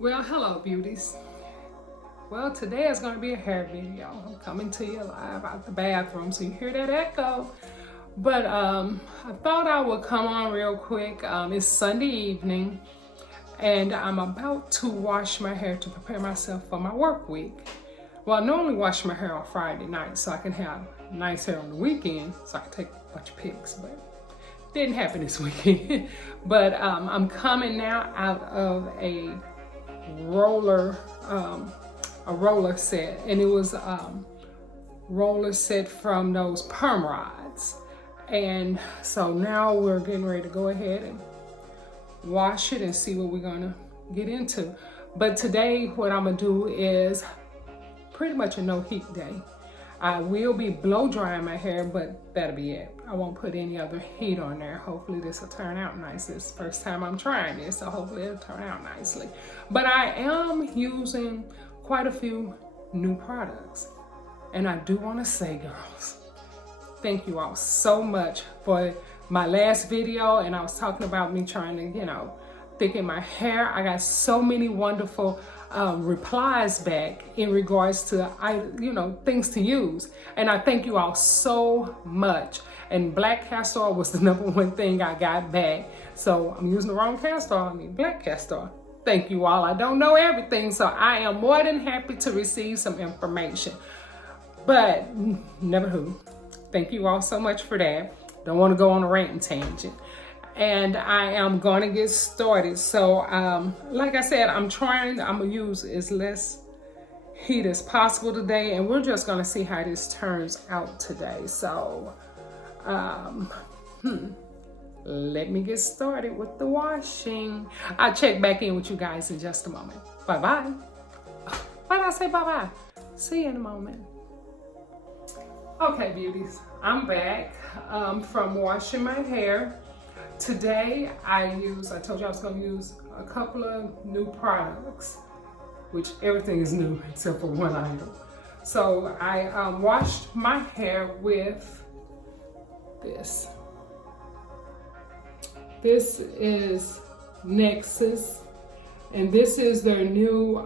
Well, hello beauties. Well, today is going to be a hair video. I'm coming to you live out the bathroom, so you hear that echo. But I thought I would come on real quick. It's Sunday evening, and I'm about to wash my hair to prepare myself for my work week. Well, I normally wash my hair on Friday night so I can have nice hair on the weekend, so I can take a bunch of pics, but didn't happen this weekend. But I'm coming now out of a roller set, and it was roller set from those perm rods. And so now we're getting ready to go ahead and wash it and see what we're gonna get into. But today what I'm gonna do is pretty much a no heat day. I will be blow drying my hair, but that'll be it. I won't put any other heat on there. Hopefully this will turn out nice. This is the first time I'm trying this, so hopefully it'll turn out nicely. But I am using quite a few new products. And I do want to say, girls, thank you all so much for my last video. And I was talking about me trying to, thicken my hair. I got so many wonderful replies back in regards to things to use, and I thank you all so much. And black castor was the #1 thing I got back, so I'm using the wrong castor. I mean black castor. Thank you all. I don't know everything, so I am more than happy to receive some information, but never who. Thank you all so much for that. Don't want to go on a ranting tangent. And I am going to get started. So like I said, I'm gonna use as less heat as possible today, and we're just gonna see how this turns out today. So let me get started with the washing. I'll check back in with you guys in just a moment. Bye-bye. Why did I say bye-bye? See you in a moment. Okay, beauties, I'm back from washing my hair. Today I told you I was going to use a couple of new products, which everything is new except for one item. So I washed my hair with this. This is Nexxus, and this is their new,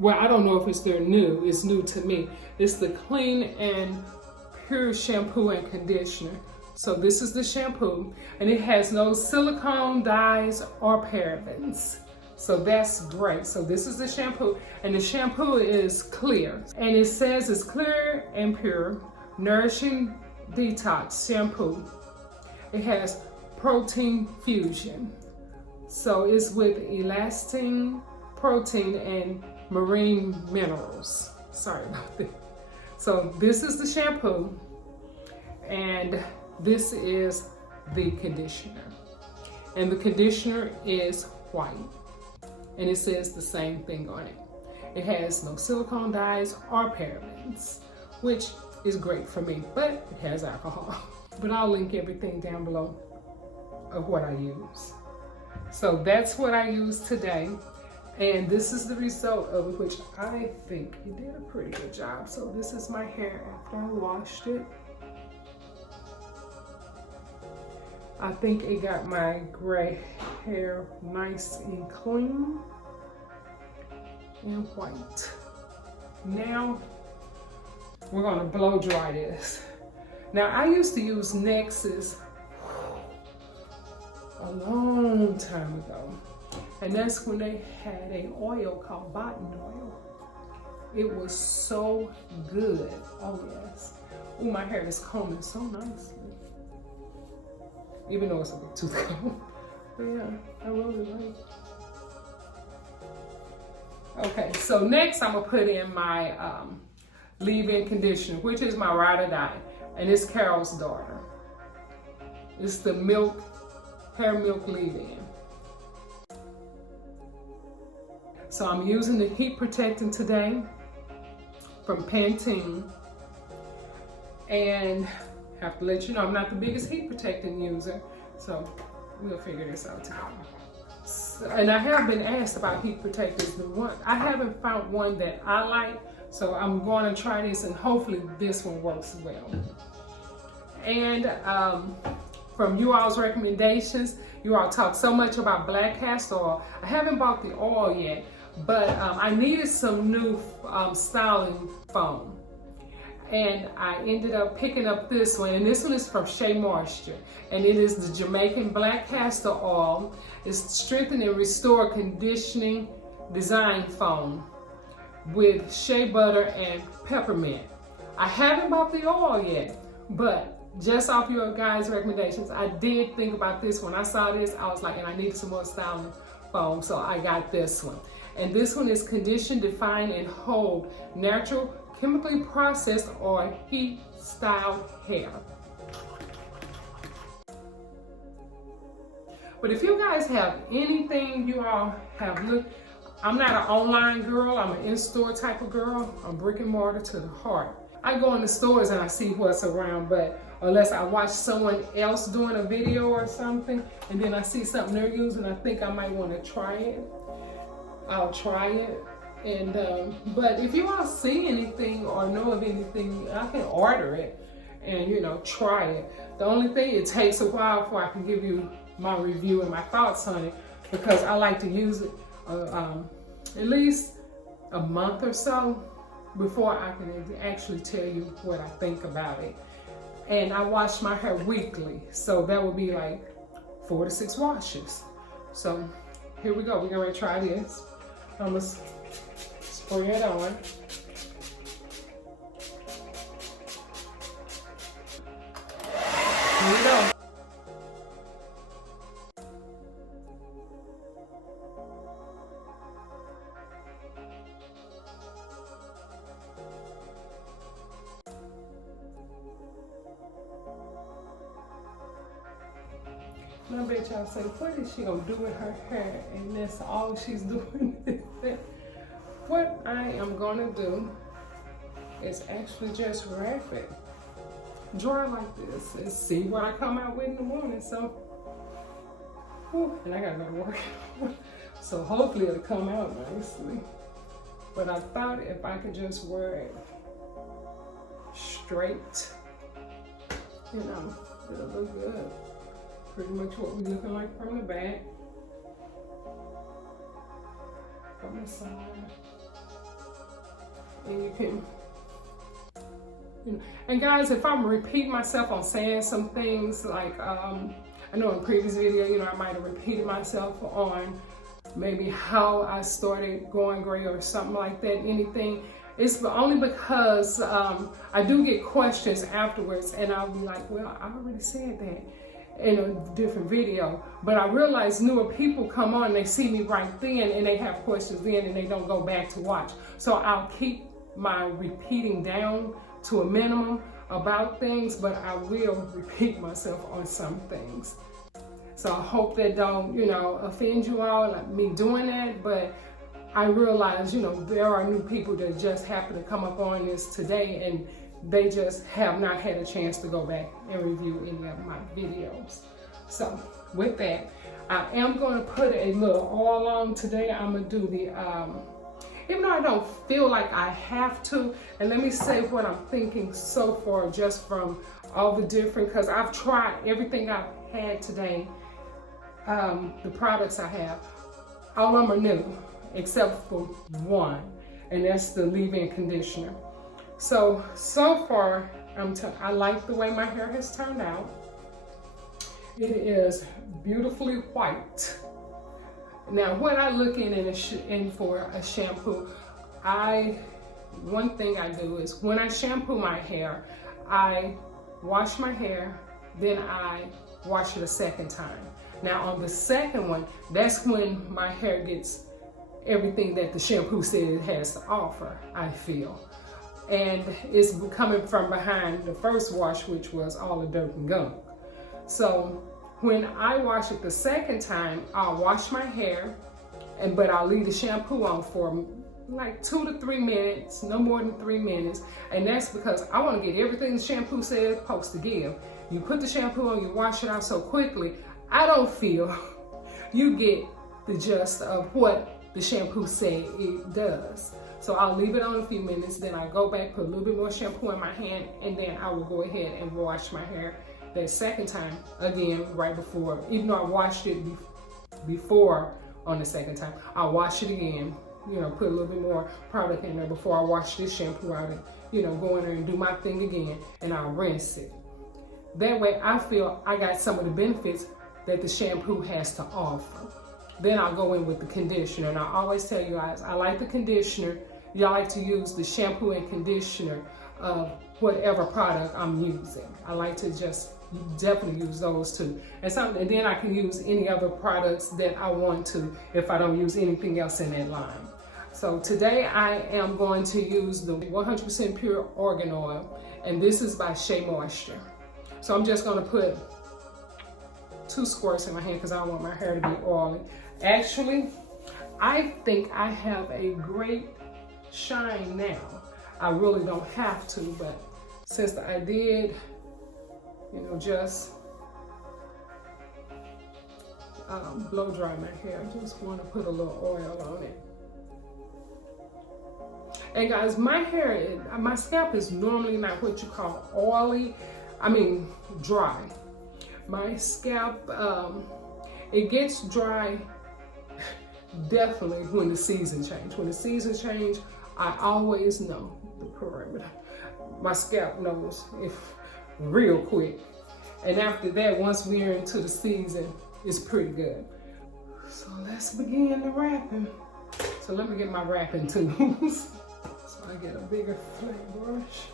well, I don't know if it's their new, it's new to me. It's the Clean and Pure Shampoo and Conditioner. So this is the shampoo, and it has no silicone dyes or parabens. So that's great. So this is the shampoo, and the shampoo is clear. And it says it's clear and pure, nourishing detox shampoo. It has protein fusion. So it's with elastin, protein, and marine minerals. Sorry about that. So this is the shampoo, and this is the conditioner, and the conditioner is white, and it says the same thing on it. It has no silicone dyes or parabens, which is great for me, but it has alcohol. But I'll link everything down below of what I use. So that's what I use today, and this is the result of it, which I think it did a pretty good job. So this is my hair after I washed it. I think it got my gray hair nice and clean and white. Now we're gonna blow dry this. Now I used to use Nexxus a long time ago, and that's when they had an oil called cotton oil. It was so good. Oh yes. Oh, my hair is combing so nicely. Even though it's a bit too cold. But yeah, I really like it. Okay, so next I'm gonna put in my leave-in conditioner, which is my ride or die, and it's Carol's daughter. It's the hair milk leave-in. So I'm using the heat protectant today from Pantene, and have to let you know I'm not the biggest heat protectant user, so we'll figure this out together. So, and I have been asked about heat protectors, but I haven't found one that I like, so I'm going to try this, and hopefully this one works well. And from you all's recommendations. You all talk so much about black castor oil. I haven't bought the oil yet, but I needed some new styling foam. And I ended up picking up this one, and this one is from Shea Moisture, and it is the Jamaican black castor oil. It's strengthen and restore conditioning design foam with shea butter and peppermint. I haven't bought the oil yet, but just off your guys' recommendations, I did think about this. When I saw this, I was like, and I needed some more styling foam, so I got this one. And this one is condition, define, and hold natural, chemically processed or heat styled hair. But if you guys have anything you all have looked, I'm not an online girl, I'm an in-store type of girl. I'm brick and mortar to the heart. I go in the stores and I see what's around, but unless I watch someone else doing a video or something, and then I see something they're using, I think I might want to try it, I'll try it. And but if you all see anything or know of anything, I can order it and, you know, try it. The only thing, it takes a while before I can give you my review and my thoughts on it, because I like to use it at least a month or so before I can actually tell you what I think about it. And I wash my hair weekly, so that would be like 4 to 6 washes. So here we go, we're gonna try this. I'm gonna spray it on. Here we go. I bet y'all say, what is she gonna do with her hair? And that's all she's doing. What I am gonna do is actually just wrap it, dry like this, and see what I come out with in the morning. So, whew, and I gotta go to work. So hopefully it'll come out nicely. But I thought if I could just wear it straight, you know, it'll look good. Pretty much what we're looking like from the back, from the side. And you can, you know, and guys, if I'm repeating myself on saying some things, like I know in previous video, you know, I might have repeated myself on maybe how I started going gray or something like that, anything, it's only because I do get questions afterwards, and I'll be like, well, I already said that in a different video. But I realize newer people come on, they see me right then, and they have questions then, and they don't go back to watch. So I'll keep my repeating down to a minimum about things, but I will repeat myself on some things. So I hope that don't, you know, offend you all, like me doing that. But I realize, you know, there are new people that just happen to come up on this today, and they just have not had a chance to go back and review any of my videos. So with that, I am going to put a little oil on today. I'm going to do the, even though I don't feel like I have to, and let me say what I'm thinking so far, just from all the different, because I've tried everything I've had today, the products I have, all of them are new, except for one, and that's the leave-in conditioner. So far, I like the way my hair has turned out. It is beautifully white. Now, what I look in for a shampoo, one thing I do is when I shampoo my hair, I wash my hair, then I wash it a second time. Now, on the second one, that's when my hair gets everything that the shampoo said it has to offer, I feel. And it's coming from behind the first wash, which was all the dirt and gunk. So when I wash it the second time, I'll wash my hair, but I'll leave the shampoo on for like 2 to 3 minutes, no more than 3 minutes. And that's because I want to get everything the shampoo says it's supposed to give. You put the shampoo on, you wash it out so quickly, I don't feel you get the gist of what the shampoo said it does. So I'll leave it on a few minutes, then I go back, put a little bit more shampoo in my hand, and then I will go ahead and wash my hair that second time again right before, even though I washed it before on the second time, I'll wash it again, you know, put a little bit more product in there before I wash this shampoo out and, you know, go in there and do my thing again, and I'll rinse it. That way I feel I got some of the benefits that the shampoo has to offer. Then I'll go in with the conditioner, and I always tell you guys, I like the conditioner. Y'all like to use the shampoo and conditioner of whatever product I'm using. I like to just definitely use those two. And then I can use any other products that I want to if I don't use anything else in that line. So today I am going to use the 100% pure argan oil, and this is by Shea Moisture. So I'm just gonna put 2 squirts in my hand because I don't want my hair to be oily. Actually, I think I have a great shine now. I really don't have to, but since I did, you know, just blow dry my hair, I just want to put a little oil on it. And guys, my scalp is normally not what you call oily. I mean, dry. My scalp, it gets dry definitely when the season change. When the season change, I always know the perimeter. My scalp knows if real quick. And after that, once we're into the season, it's pretty good. So let's begin the wrapping. So let me get my wrapping tools. So I get a bigger flat brush.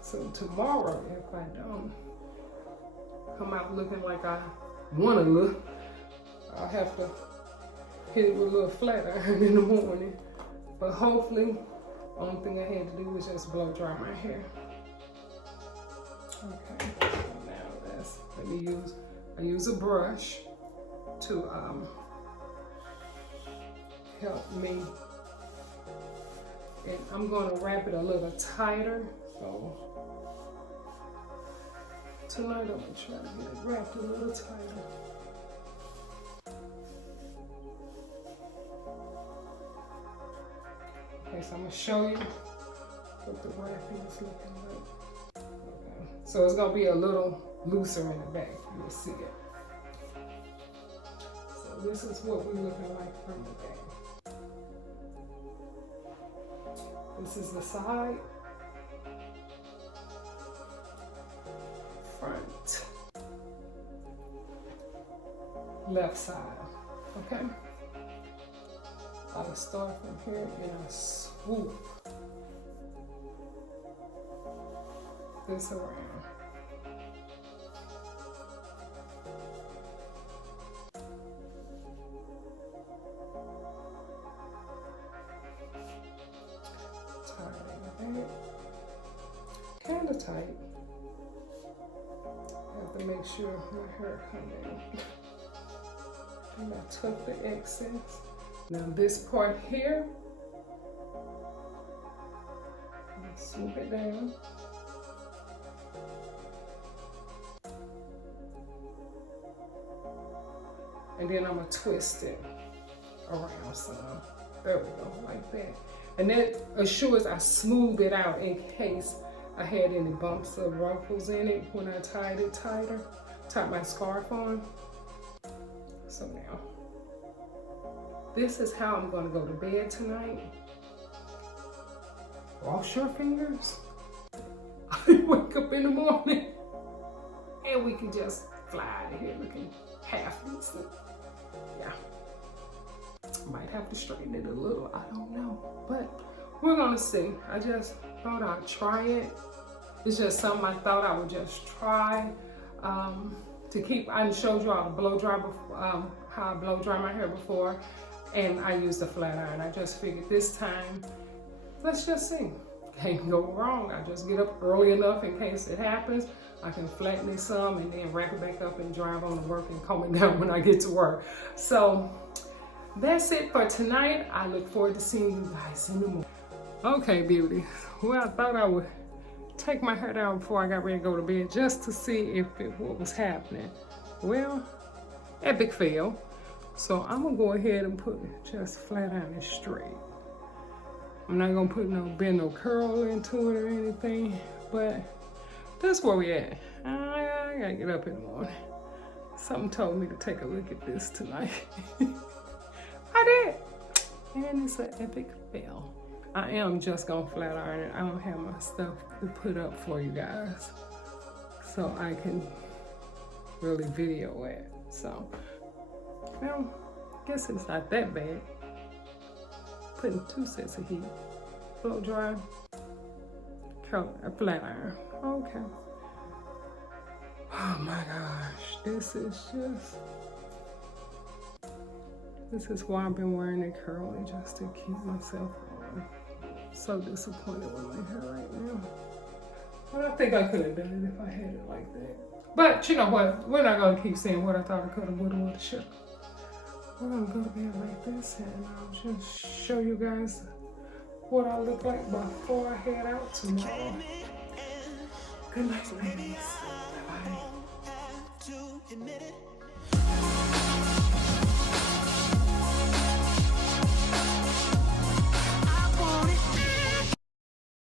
So tomorrow, if I don't come out looking like I want to look, I'll have to hit it with a little flat iron in the morning. But hopefully, only thing I had to do was just blow dry my hair. Okay, so now I use a brush to help me. And I'm going to wrap it a little tighter. So tonight I'm going to try to get it wrapped a little tighter. Okay, so I'm going to show you what the wrapping is looking like. Okay. So it's going to be a little looser in the back. You'll see it. So this is what we're looking like from the back. This is the side. Front. Left side. Okay? I'll start from here and I swoop this around. Kind of tight. I have to make sure my hair comes in. And I tuck the excess. Now this part here, swoop it down. And then I'm gonna twist it around some. There we go, like that. And that assures I smooth it out in case I had any bumps or ruffles in it when I tied it tighter, tied my scarf on. So now, this is how I'm gonna go to bed tonight. Wash your fingers. Wake up in the morning and we can just fly out of here looking half decent. Yeah. Might have to straighten it a little, I don't know. But we're gonna see. I just thought I'd try it. It's just something I thought I would just try to keep. I showed you all the blow dry before, how I blow dry my hair before, and I used a flat iron. I just figured this time, let's just see. Can't go wrong. I just get up early enough in case it happens. I can flatten it some and then wrap it back up and drive on to work and comb it down when I get to work. So that's it for tonight. I look forward to seeing you guys in the morning. Okay, beauty. Well, I thought I would take my hair down before I got ready to go to bed just to see what was happening. Well, epic fail. So I'm gonna go ahead and put just flat iron straight. I'm not gonna put no bend no curl into it or anything, but that's where we at. I gotta get up in the morning. Something told me to take a look at this tonight. I did, and it's an epic fail. I am just gonna flat iron it. I don't have my stuff to put up for you guys, so I can really video it. So, well, I guess it's not that bad. Putting 2 sets of heat, blow dry, curl, flat iron. Okay. Oh my gosh, this is why I've been wearing it curly, just to keep myself on. So disappointed with my hair right now. But I think I could have done it if I had it like that. But you know what? We're not gonna keep saying what I thought I could have, would have, would have, should. We're gonna go to bed like this, and I'll just show you guys what I look like before I head out tomorrow. Good night, ladies. Bye.